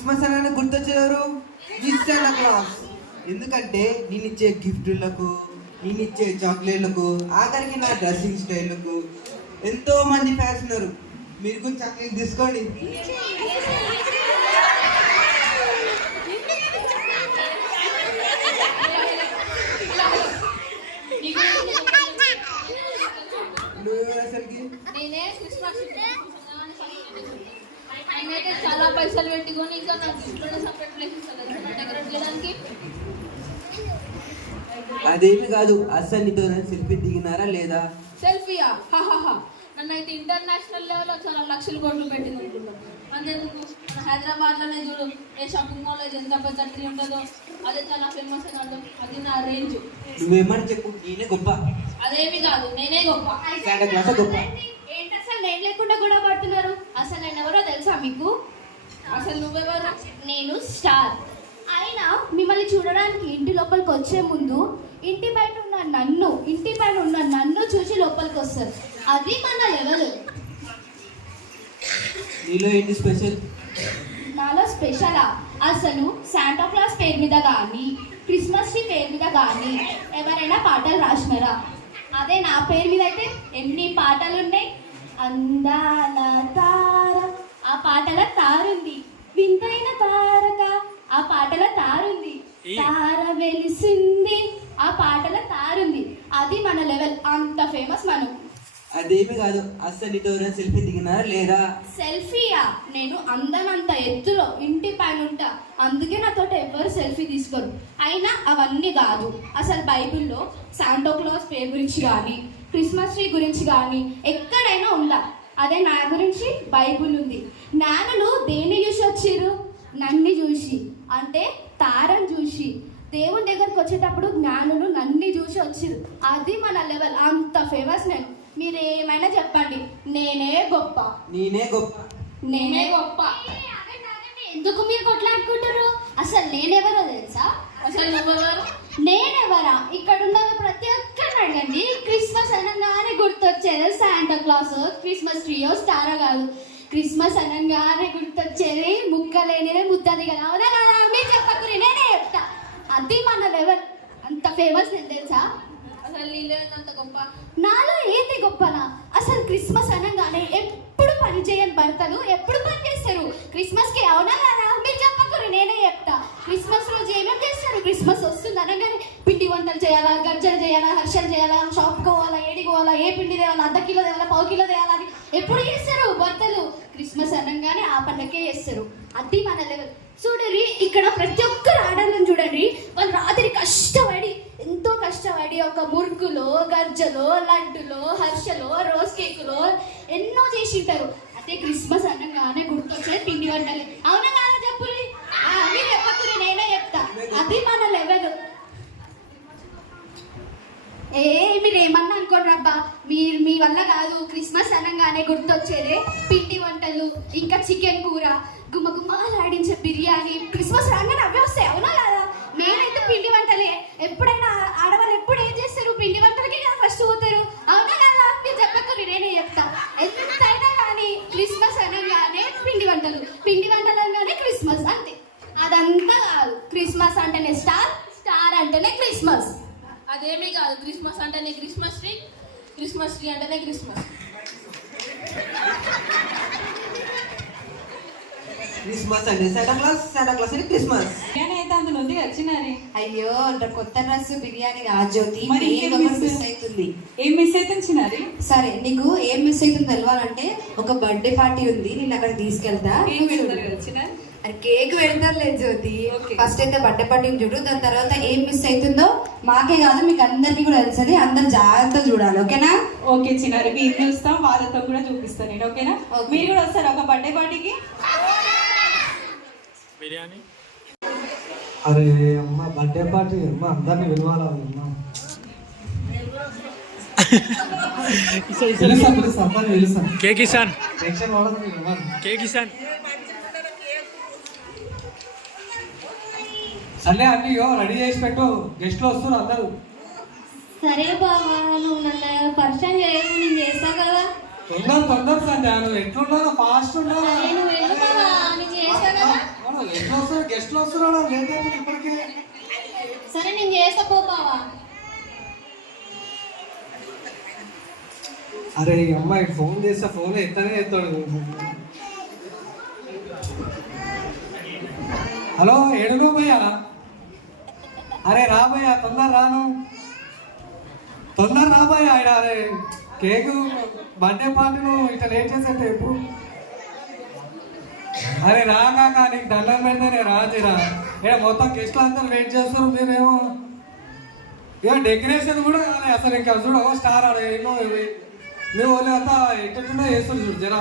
Christmas అని గుర్తొచ్చేవారు miss Santa Claus. ఎందుకంటే నేనిచ్చే గిఫ్టులకు, నేనిచ్చే చాక్లెట్లకు, ఆఖరికి నా డ్రెస్సింగ్ స్టైల్లకు ఎంతో మంది ఫ్యాన్స్ ఉన్నారు. మీరు కొంచెం చాక్లెట్ తీసుకోండి. నేనైతే చాలా పైసలు పెట్టుకొని ఇంకా నాకు ఇంట్లో సపరేట్ ప్లేస్ ఇస్తాను డెకరేట్ చేయడానికి. అదేమి కాదు, అస్సలు నీతో సెల్ఫీ దిగినారా లేదా? సెల్ఫీయా? హాహాహా, నన్ను అయితే ఇంటర్నేషనల్ లెవెల్లో చాలా లక్షలు కోట్లు పెట్టింది అనుకుంటాను. అంతేందుకు మన హైదరాబాద్లోనే చూడు, ఏ షాపింగ్ మాల్ అయితే ఎంత పెద్ద ట్రీ ఉంటుందో అదే చాలా ఫేమస్ అని అర్థం. అది నా రేంజ్. నువ్వేమని చెప్పు, నేనే గొప్ప. అదేమి కాదు, నేనే గొప్ప. శాంటా క్లాస్ గొప్ప. ఏంటి అసలు నేను లేకుండా కూడా పడుతున్నారు? అసలు నేను ఎవరో తెలుసా మీకు? అసలు నువ్వెవరు? నేను స్టార్. అయినా మిమ్మల్ని చూడడానికి ఇంటి లోపలికి వచ్చే ముందు ఇంటి పైన ఉన్న నన్ను చూసి లోపలికి వస్తారు. అది మన లెవెల్. నీలో ఏంటి స్పెషల్? నాలో స్పెషలా? అసలు శాంటా క్లాస్ పేరు మీద కానీ, క్రిస్మస్ ట్రీ పేరు మీద కానీ ఎవరైనా పాటలు రాసినారా? అదే నా పేరు మీద అయితే ఎన్ని పాటలు ఉన్నాయి. అందాల తార, ఆ పాటల తారుంది. వింతైన తారక, ఆ పాటల తారుంది. తార వెలిసింది, ఆ పాటల తారుంది. అది మన లెవెల్. అంత ఫేమస్ మనం. అదేమి కాదు, అస్సలు నీతో సెల్ఫీ దిగినారా లేదా? సెల్ఫీయా? నేను అందనంత ఎత్తులో ఇంటి పైన ఉంటా, అందుకే నాతో ఎవరు సెల్ఫీ తీసుకోరు. అయినా అవన్నీ కాదు. అసలు బైబిల్లో శాంటా క్లాస్ పేరు గురించి కానీ, క్రిస్మస్ ట్రీ గురించి కానీ ఎక్కడైనా ఉందా? అదే నా గురించి బైబిల్ ఉంది. జ్ఞానులు దేన్ని చూసి వచ్చిర్రు? నన్ను చూసి, అంటే తారని చూసి. దేవుని దగ్గరకు వచ్చేటప్పుడు జ్ఞానులు నన్ను చూసి వచ్చిర్రు. అది మన లెవెల్. అంత ఫేమస్ నేను. మీరు ఏమైనా చెప్పండి, నేనే గొప్ప. నేనే గొప్ప. నేనే గొప్ప. ఎందుకు మీరు కొట్లాడుకుంటారు? అసలు నేనెవరో తెలుసా? అసలు నువ్వెవరు? నేనెవరా? ఇక్కడ ఉన్న ప్రతి ఒక్కరిని అడగండి. క్రిస్మస్ అనగానే గుర్తొచ్చేది శాంటా క్లాస్, క్రిస్మస్ ట్రీయో, స్టారో కాదు. క్రిస్మస్ అనగానే గుర్తొచ్చేది ముక్కలేనిదే ముద్దది కదా. అవునా కదా? మీరు చెప్పకురి, నేనే చెప్తా. అది మన లెవెల్. అంత ఫేమస్ నేను తెలుసా? అసలు నీలో అంత గొప్ప? నాలో ఏంటి గొప్పనా? అసలు క్రిస్మస్ అనగానే ఎప్పుడు పని చేయని భర్తలు ఎప్పుడు పని చేస్తారు క్రిస్మస్కి. అవునా కదా? మీరు చెప్పకూరు, నేనే చెప్తా. క్రిస్మస్ రోజు ఏమేమి చేస్తారు? క్రిస్మస్ వస్తుంది అనగానే పిండి వంటలు చేయాలా, గర్జలు చేయాలా, హర్షలు చేయాలా, షాప్ పోవాలా, ఏడికోవాలా, ఏ పిండి తేవాలా, అర్ధ కిలో తేవాలా, పావు కిలో తేవాలా అని ఎప్పుడు చేస్తారు భర్తలు. క్రిస్మస్ అనగానే ఆ పండగే చేస్తారు. అది మన లెవెల్. చూడండి, ఇక్కడ ప్రతి ఒక్కరు ఆడలను చూడండి, వాళ్ళు రాత్రి కష్టపడి, ఎంతో కష్టపడి ఒక మురుకులో, గర్జలో, లడ్డులో, హర్షలో, రోజ్ కేకులో ఎన్నో చేసింటారు. అదే క్రిస్మస్ అనగానే గుర్తొచ్చేది పిండి వంటలు. అవునా కాదా? చెప్పురి. మీరు చెప్పకురి, నేనే చెప్తా. అది మన లెవెల్. మీరు ఏమన్నా అనుకోండి అబ్బా, మీ వల్ల కాదు. క్రిస్మస్ అనగానే గుర్తొచ్చేదే పిండి వంటలు, ఇంకా చికెన్ కూర, గుమ్మగుమ్మలాడించే బిర్యానీ. క్రిస్మస్ రాగానే అవే వస్తాయి. అవునా కదా? నేనైతే పిండి వంటలే. ఎప్పుడైనా ఆడవాళ్ళు ఎప్పుడు ఏం చేస్తారు? పిండి వంటలకి కదా ఫస్ట్ పోతారు. అవునా కదా? మీరు చెప్పకూరి, నేనే చెప్తా. ఎంతైనా కానీ క్రిస్మస్ అనగానే పిండి వంటలు, పిండి వంటలు అనగానే క్రిస్మస్, అంతే. అదంతా కాదు. క్రిస్మస్ అంటేనే స్టార్, స్టార్ అంటేనే క్రిస్మస్. అదేమీ కాదు, క్రిస్మస్ అంటేనే క్రిస్మస్ ట్రీ, క్రిస్మస్ ట్రీ అంటేనే క్రిస్మస్. క్రిస్మస్ అంటే శాంటా క్లాస్, శాంటా క్లాస్ అంటే క్రిస్మస్. బిర్యానీ అయితే అందులో ఉంది వచ్చినారి. అయ్యో కొత్త డ్రెస్ బిర్యానీ జ్యోతి మరి మిస్ అవుతుంది. ఏం మిస్ అవుతుంది చిన్నారి? సరే, నీకు ఏం మిస్ అవుతుంది తెలవాలంటే ఒక బర్త్డే పార్టీ ఉంది, నేను అక్కడ తీసుకెళ్తా. అది కేక్ పెడతారులేదు జ్యోతి. ఫస్ట్ అయితే బర్త్డే పార్టీ చూడు, దాని తర్వాత ఏం మిస్ అవుతుందో మాకే కాదు మీకు అందరికీ కూడా తెలుసని అందరు జాగ్రత్తగా చూడాలి. ఓకేనా? ఓకే చిన్నారి, మీరు చూస్తాం, వాళ్ళతో కూడా చూపిస్తాను నేను. ఓకేనా? మీరు కూడా వస్తారా ఒక బర్త్డే పార్టీకి? బిర్యానీ. అరే అమ్మ, బర్త్డే పార్టీ అమ్మ, అందరినీ పిలవాలా అమ్మ. కే కిసాన్, టెన్షన్ పడదు. కే కిసాన్. సర్లే అన్ని రెడీ చేసి పెట్టు, గెస్ట్లు వస్తున్నారు అందరూ. సరే బాబా, నువ్వు నన్ను పరిచయం చేయకు, నేను చేస్తా కదా. తొందర సంధ్య, నువ్వు ఎట్లున్నారో ఫాస్ట్ ఉన్నారా? నేను చేస్తా కదా. ఎట్లా వస్తారు గెస్ట్లు వస్తున్నాడా లేట్ అయింది ఇప్పటికే. సరే నేను చేస్తా పో బావా. అరే ఈ అమ్మాయి ఫోన్ చేస్తే ఫోన్ ఎత్తనే ఎత్తాడు. హలో ఏడును భయ్యా? అరే రా భయ్యా, తొందర రాను, తొందర రా భయ్యా. ఆయన అరే కేకు బర్త్డే పార్టీను ఇట్లా లేట్ చేసేట ఎప్పుడు? అరే రా కాక, నీకు దండం పెడితేనే రాజీరా. ఏ మొత్తం గెస్ట్లు అందరూ వెయిట్ చేస్తారు, మీరేమో ఇక డెకరేషన్ కూడా కాలే అసలు. ఇంకా చూడ స్టార్ ఆడ ఎన్నో మీ వాళ్ళు అంతా ఎట్లా చేస్తారు చూడు. జర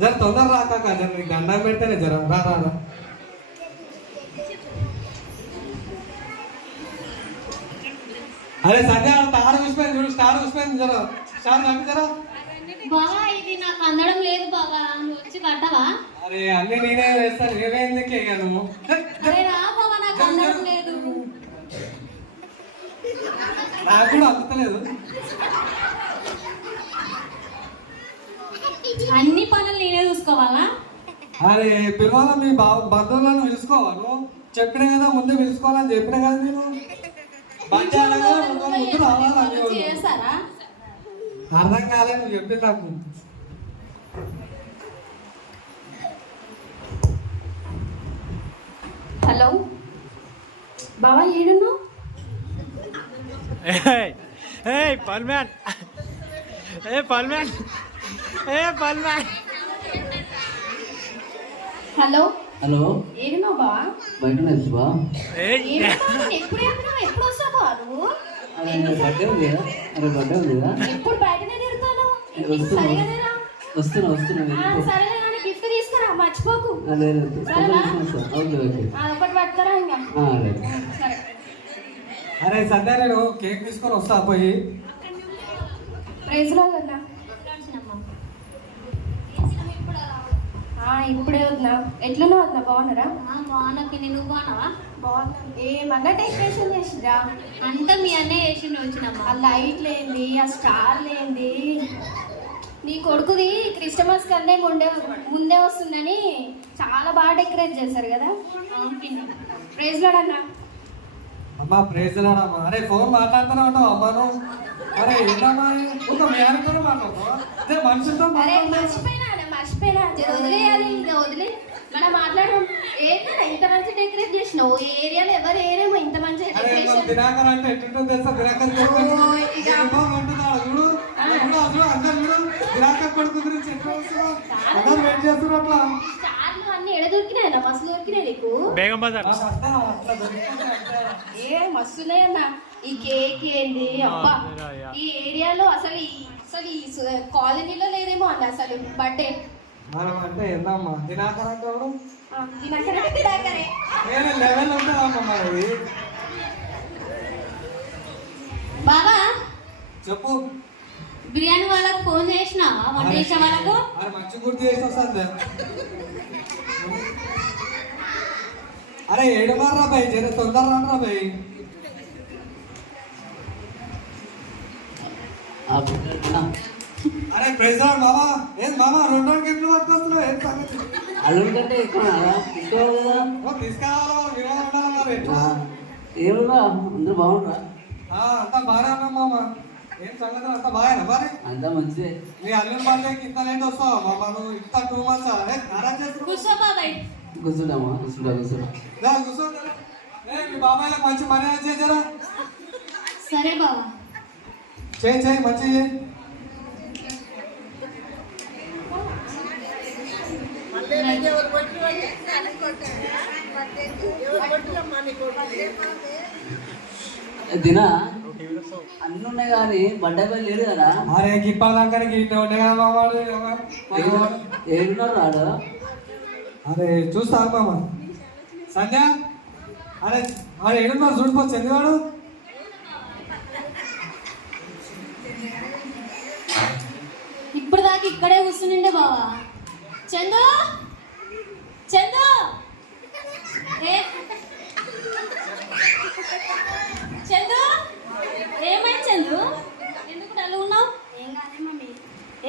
జర తొందర రాకాక, జర నీకు దండం పెడితేనే జర రా రా రా. అరే సంధ్య స్టార్ చూసిపోయింది చూడు, స్టార్ చూసిపోయింది. జర స్టార్ కప్పి జరా. బావా ఇది నాకు అందడం లేదు బావా, నువ్వు వచ్చి పడ్డావా? అరే అన్ని నేనే వేస్తాను, నేనే ఎందుకే ఇక నువ్వు. అరే రా బావా, నాకు అందడం లేదు. నాకు కూడా అందుతలేదు. అన్ని పనులు నేనే చూసుకోవాలా? అరే పిలవాలా, మీ బంధువులను పిలుచుకోవా నువ్వు? చెప్పినా కదా ముందే పిలుచుకోవాలని చెప్పినా కదా నేను. ముందు రావాలా మీ వాళ్ళు. చేస్తారా? అర్థం కాలేదు నువ్వు చెప్పింది నాకు. హలో బావా ఏడున్నావు? Hey, Palman. Hey, Palman. Hey, Palman. Hello hello ఏడున్నావు బావా? బయట బా. Hey. ఎప్పుడు చెప్పినావు? ఎప్పుడు వస్తావు బావా నువ్వు? అరే బర్త్డే ఉంది కదా, అరే బర్త్డే ఉంది కదా. ఎప్పుడు బయటనే తిరుగుతాను. వస్తున్నా వస్తున్నా వస్తున్నా. సరేలే కానీ గిఫ్ట్ తీసుకురా, మర్చిపోకు. లేదు ఓకే ఓకే. ఒకటి పట్టుకురా ఇంకా. లేదు. సరే అరే సంధ్య నేను కేక్ తీసుకొని వస్తా పోయి. ప్రైజ్లో కదా ఇప్పుడే వద్దా? ఎట్లనో వద్దా? బాగున్నారా? బాగున్నా పిన్ని, నువ్వు బాగున్నావా? బాగున్నా. ఏమన్నా డెకరేషన్ చేసిరా? అంతా మీ అన్నయ్య చేసిండు వచ్చినమ్మా. ఆ లైట్లు ఏంది, ఆ స్టార్లు ఏంది? నీ కొడుకుది క్రిస్టమస్ కన్నా ముందే వస్తుందని చాలా బాగా డెకరేట్ చేశారు కదా. ప్రైజ్ లాడ్ అన్న. అమ్మా ప్రైజ్ లాడమ్మా. అరే ఫోన్ మాట్లాడుతూనే ఉంటావు అమ్మా నువ్వు. అరే ఏంటమ్మా ఒక మేనతో మాట్లాడుతావా? అదే మనుషులతో అరే మర్చిపోయినా వదిలేయాలి, ఇంకా వదిలే మనం మాట్లాడడం. ఏంటన్నా ఇంత మంచి డెకరేట్ చేసినావు? ఈ ఏరియాలో ఎవరు ఏరేమో ఇంత మంచి డెకరేషన్. దినాకర్ అంటే ఎట్టుంటుందో తెలుసా? దినాకర్ చూడు, అందరు చూడు దినాకర్ కొడుకు గురించి ఎట్లా వస్తున్నావు? అందరు వెయిట్ చేస్తున్నారు. అట్లా స్టార్లు అన్ని ఎడ దొరికినాయి, మస్తు దొరికినాయి నీకు. Begum Bazar. ఏ మస్తున్నాయన్నా. ఈ కేక్ ఏంది అబ్బా, ఈ ఏరియాలో అసలు ఈ కాలనీలో లేదేమో అన్న అసలు బర్త్డే. మనం అంటే ఏందమ్మా దినాకర్ అంటే ఎవరు? దినాకరే. నేను లెవెల్ ఉంటుందమ్మా మరి. బాబా చెప్పు. బిర్యానీ వాళ్ళకు ఫోన్ చేసినావా? వంట చేసే వాళ్ళకు? అది మంచి గుర్తు చేసి వస్తుంది. అరే ఏడు మారా భయ్, జర తొందర రా భయ్. అరే ప్రైజ్ మామా. ఏం మామా 2 రోజులు గిఫ్ట్లు పట్టుకొస్తున్నావు? ఏం సంగతి? అల్లుడి కంటే ఎక్కువ తీసుకోవాలి కదా. తీసుకురావాలా వినోదం ఉండాలి మరి. ఎట్లా? ఏమన్నా అందరూ బాగుంటారా? అంతా బాగానే ఉన్నాం మామ. ఏం సంగతి అంతా బాగానే మరి? అంతా మంచిదే. నీ అల్లుడి బర్త్డేకి ఇంత లేట్ వస్తావా మామ? నువ్వు ఇంత 2 months ఖరాబ్ చేస్తున్నావు. కూర్చో బాబాయ్. కూర్చుంటామా? కూర్చుంటా. కూర్చో. మీ బాబాయ్లకు మంచి మర్యాద చేసారా? సరే బాబా. చేయి మంచి చేయి. దినా అన్ని ఉన్నాయి కానీ బర్త్డే పని లేడు కదా. అరే గిప్పదాకా ఇట్లా ఉండే కదా మావాడు. ఏడున్నారు రాడు. అరే చూస్తా మామ. సంధ్య అరే అరే ఏడున్నారు చూడుకో చంద్రవాడు. ఇప్పుడు దాకా ఇక్కడే కూర్చునిండే బావా. చందు చందు చందు ఏమైంది చందు? ఎందుకు డల్ ఉన్నావు? ఏం కాలే మమ్మీ.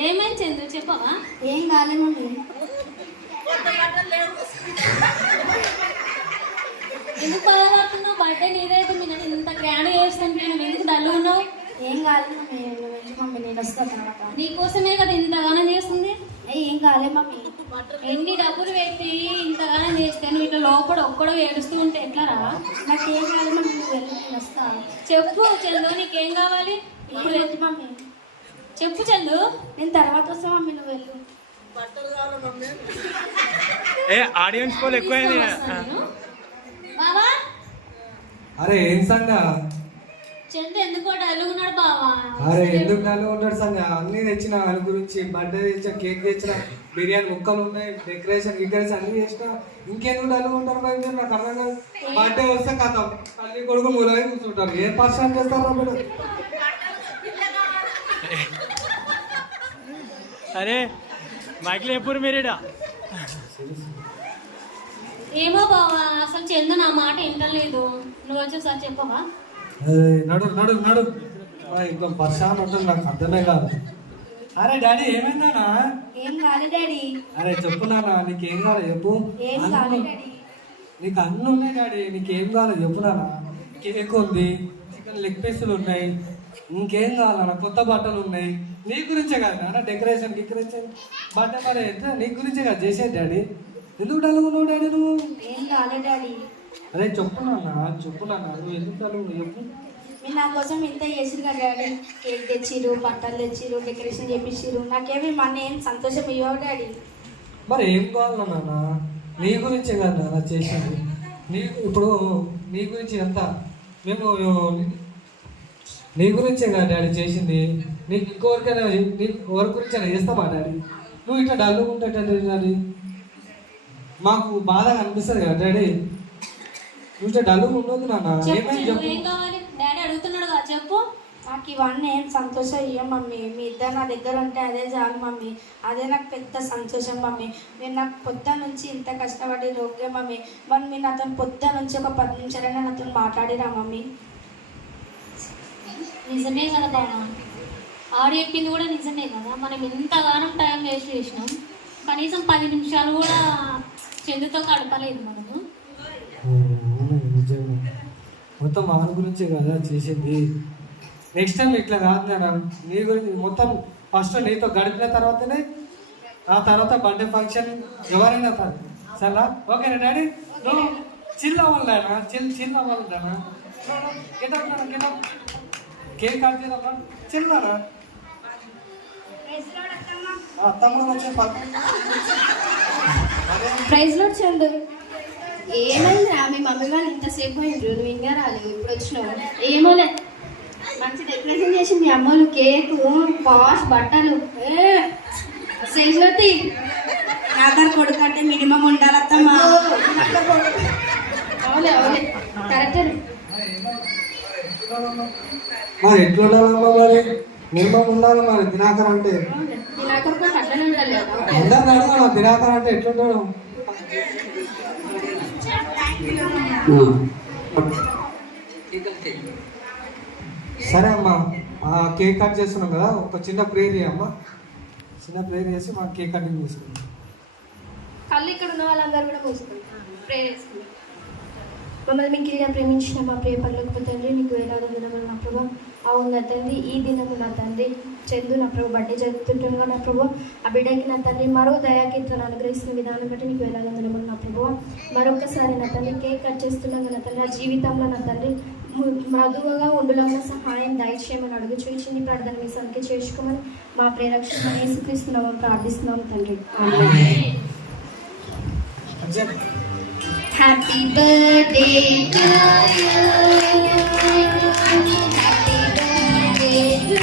ఏమైంది చందు చెప్పవా? ఏం కాలే మమ్మీ. ఎందుకు బాధపడుతున్నావు? బర్త్డే నీదైతే మీరు ఇంత గ్రాండ్ చేస్తుంటే నువ్వు ఎందుకు డల్ ఉన్నావు? ఏం కాలేదు మమ్మీ, నువ్వు వెళ్ళి మమ్మీ, నేను వస్తాను తర్వాత. నీకోసమే కదా ఇంతగానం చేస్తుంది. ఏం కాలేదు మమ్మీ. ఎన్ని డబ్బులు పెట్టి ఇంతగానం చేస్తే నువ్వు ఇట్లా లోపల ఒక్కడో ఏడుస్తూ ఉంటే ఎట్లా రా? నాకేం కాలేదు మమ్మీ, నువ్వు వెళ్ళి నేను వస్తాను. చెప్పు చందు, నీకేం కావాలి? ఇప్పుడు వెళ్ళి మమ్మీ, చెప్పు చందు. నేను తర్వాత వస్తా మమ్మీ, నువ్వు వెళ్ళు. ఏ ఆడియన్స్ పోల్ ఎక్కువైంది. బావా అరే ఏం సంగ? చందు ఎందుకో డల్ ఉన్నాడు బావా? అరే ఎందుకు నన్ను ఉన్నాడు సంగ? అన్ని తెచ్చిన వాళ్ళ గురించి, బర్త్డే తెచ్చిన, కేక్ తెచ్చిన, బిర్యానీ ముక్కలు ఉన్నాయి, డెకరేషన్ అన్ని చేసిన. ఇంకెందుకు డల్ ఉంటారు బాయ్ మీరు? నాకు అర్థం కాదు. బర్త్డే వస్తే కథం తల్లి కొడుకు మూలగా కూర్చుంటారు. ఏ పర్సన్ చేస్తారు మీరు? అరే మైక్లో ఎప్పుడు మీరేడా? ఏమో బావా, అసలు చందు నా మాట వింటలేదు. నువ్వు వచ్చేసారి చెప్పవా? అరే నడు నడు నడు, ఇంకో పర్సన్ ఉంటుంది, నాకు అర్థమే కాదు. అరే డాడీ ఏమైందా? ఏం కాలేదు డాడీ. అరే చెప్పు నాన్న, నీకేం కావాలి చెప్పు. ఏం కాలేదు డాడీ. నీకు అన్నీ ఉన్నాయి డాడీ, నీకేం కావాలి చెప్పు నాన్న. కేక్ ఉంది, చికెన్ లెగ్ పీసులు ఉన్నాయి, ఇంకేం కావాలన్నా కొత్త బట్టలు ఉన్నాయి. నీ గురించే కాదు నాన్న, డెకరేషన్ బట్ట మరి ఎంత నీ గురించే కాదు చేసేది డాడీ. ఎందుకు డలుగున్నావు డాడీ నువ్వు? ఏం కాలేదు డాడీ. అరే చెప్పు నాన్న, చెప్పు నాన్న, నువ్వు ఎందుకు డలుగు చెప్పు. మీరు నా కోసం ఇంత చేసిరు కదా డాడీ. కేక్ తెచ్చిరు, బట్టలు తెచ్చిరు, డెకరేషన్ చేపించిరు. నాకేమి మన ఏం సంతోషం ఇవ్వవు డాడీ. మరి ఏం కావాలా నాన్న? నీ గురించే కాదు నాన్న చేసేది. ఇప్పుడు నీ గురించి ఎంత మేము నీ గురించే కదా డాడీ చేసింది. నీకు ఇంకోరికైనా నీకు ఎవరి గురించైనా చేస్తామా డాడీ? నువ్వు ఇట్లా డల్గా ఉంటాడు డాడీ, మాకు బాధగా అనిపిస్తుంది కదా డాడీ. నువ్వు ఇట్లా డల్గా ఉండదు నాన్న. ఏమైంది చెప్పు. ఏం కావాలి? డాడీ అడుగుతున్నాడు కదా, చెప్పు. నాకు ఇవన్నీ ఏం సంతోషం ఇవ్వం మమ్మీ. మీ ఇద్దరు నా దగ్గర ఉంటే అదే చాలు మమ్మీ. అదే నాకు పెద్ద సంతోషం మమ్మీ. మీరు నాకు పొద్దు నుంచి ఇంత కష్టపడి రోగే మమ్మీ. మరి మీరు నాతో పొద్దు నుంచి ఒక 10 నిమిషాలైనా నాతో మాట్లాడిరా మమ్మీ. నిజమే కదా బాబా, ఆడు చెప్పింది కూడా నిజమే కదా. మనం ఎంతగానో టైం వేస్ట్ చేసినాం, కనీసం 10 నిమిషాలు కూడా చందుతో గడపలేదు మనము. నిజమే, మొత్తం మన గురించే కదా చేసింది. నెక్స్ట్ టైం ఇట్లా కాదు నాన్న, నీ గురించి మొత్తం ఫస్ట్ నీతో గడిపిన తర్వాతనే ఆ తర్వాత బర్త్డే ఫంక్షన్ ఎవరైనా సరేనా? ఓకేనా డాడీ? నువ్వు చిల్ అవ్వాలన్నా, చిల్ అవ్వాలన్నా. గెటప్ నాన్న, గెటప్. కేక్ కట్ చేద్దామా? చిన్నారా తమ్ముడు వచ్చే ప్రైజ్ లో చందు. ఏమైందిరా మీ మమ్మీ వాళ్ళు ఇంతసేపు అయిండ్రు, నువ్వు ఇంకా రాలేవు, ఇప్పుడు వచ్చినావు. ఏమోలే, మంచి డెకరేషన్ చేసింది అమ్మలు, కేకు, పాష్ బట్టలు. శ్రీజ్యోతి నాదర్ కొడుకు అంటే మినిమం ఉండాలత్తమ్మా. అవులే అవులే కరెక్టే. మరి ఎట్లా ఉండాలమ్మా? మరి మినిమం ఉండాలి మరి. దినాకర్ అంటే దినాకర్ కూడా అట్లనే ఉండాలి. అందరిని అడగను, దినాకర్ అంటే ఎట్లుంటాడు? సరే అమ్మా, కేక్ కట్ చేస్తున్నాం కదా, ఒక చిన్న ప్రేయర్ అమ్మా. చిన్న ప్రేయర్ చేసి మా కేక్ కటింగ్ చేసుకుంటాం. కళ్ళు ఇక్కడ ఉన్న వాళ్ళందరూ కూడా మూసుకుంటాం, ప్రేయర్ చేసుకుంటాం. మమ్మల్ని మీకు ఇలా ప్రేమించిన మా ప్రియ పరలోకపు తండ్రి, మీకు వేలాది దినములు నా ప్రభు. అవును నా తండ్రి, ఈ దినము నా తండ్రి చందు నా ప్రభు బర్త్డే జరుపుతుండగా నా ప్రభు ఆ బిడ్డకి నా తండ్రి మరో దయాకీర్తను అనుగ్రహిస్తున్న విధానం బట్టి నీకు వేలాది దినములు నా ప్రభు. మరొకసారి నా తండ్రి కేక్ కట్ చేస్తున్నాగా నా తండ్రి, ఆ జీవితంలో నా తండ్రి మృదువుగా ఉండులాగా సహాయం దయచేయమని అడుగుచూ చిన్ని ప్రార్థన మీ సంఖ్య చేర్చుకోమని మా ప్రేరక్షణ యేసుక్రీస్తున్నామని ప్రార్థిస్తున్నాం తండ్రి. Happy birthday to you, happy birthday to you.